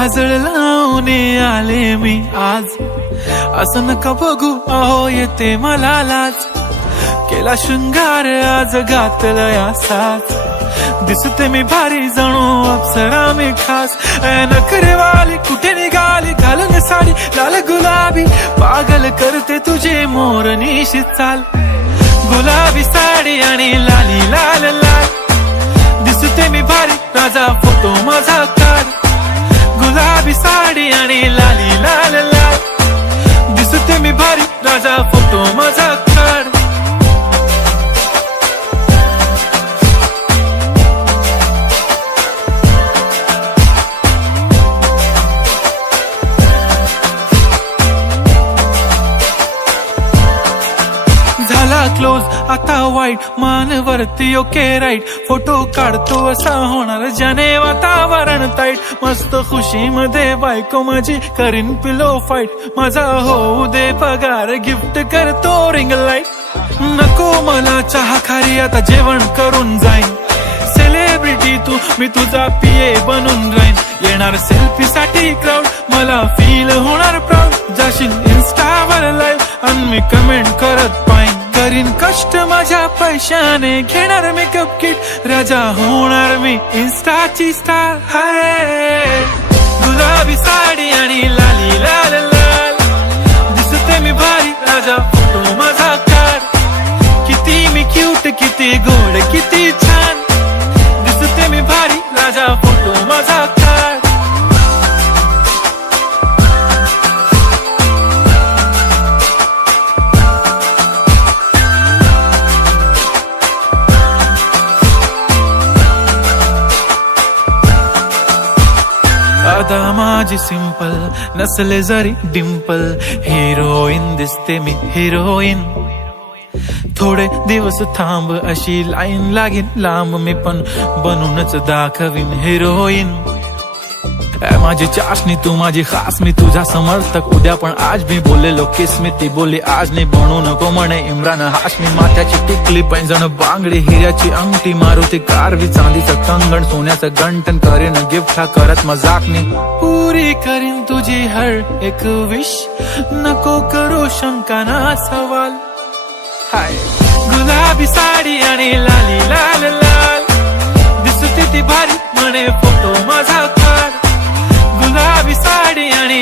काजळ लावून आले मी आज, असं नका बघू अहो येते मला लाज. केला शृंगार आज घातला साज, दिसते मी भारी जणू अप्सरा मी खास. नखरेवाली कुठे निघाली घालून साडी लाल गुलाबी, पागल करते तुझे मोरनीशी चाल. गुलाबी साडी आणि लाली लाल लाल, दिसते मी भारी राजा फोटो माझा काढ. गुलाबी साडी आणि लाली लाल लाल, दिसते मी भारी राजा फोटो माझा काढ. झाला क्लोज आता वाईट, मान वरती ओके राईट. फोटो काढतो असा होणार ज्याने वातावरण ताईट. मस्त खुशी मध्ये बायको माझी करीन पिलो फाईट. माझा होऊ दे पगार गिफ्ट करतो रिंग लाईट. नको मला चहा खारी आता जेवण करून जाईन. सेलिब्रिटी तू मी तुझा पिये बनून राहीन. येणार सेल्फी साठी क्राऊड मला फील होणार प्राऊड. जाशील इन्स्टावर लाईव्ह आणि मी कमेंट करत पाहिन. करीन कष्ट माझ्या पैशाने घेणार मेकअप किट. राजा होणार मी इन्स्टाची स्टार. हाय गुलाबी साडी आणि लाली लाल लाल, दिसते मी भारी राजा फोटो माझा काढ. किती मी क्यूट किती गोड किती छान, दिसते मी भारी राजा फोटो माझा काढ. अदा माझी सिंपल नसले जरी डिंपल, हिरोईन दिसते मी हिरोईन. थोडे दिवस थांब अशी लाईन लागेल लांब, मी पण बनूनच दाखवीन हिरोईन. माझी चाशनी तू माझी खास, मी तुझा समर्थक उद्या पण आज. मी बोललेलो किस मी ती बोलली आज नाही. बनू नको म्हणे इम्रान हाशमी. माथ्याची टिकली पैंजण बांगडी हिऱ्याची अंगठी, मारुती कारवी चांदीचं कंगण सोन्याचं गंटन. करीन गिफ्ट हा करत मजाकनी, पुरी करीन तुझी हर एक विश. नको करू शंका ना सवाल. हाय गुलाबी साडी आणि लाली लाल लाल, दिसते ती भारी म्हणे फोटो माझा काढ. गुलाबी साडी आणि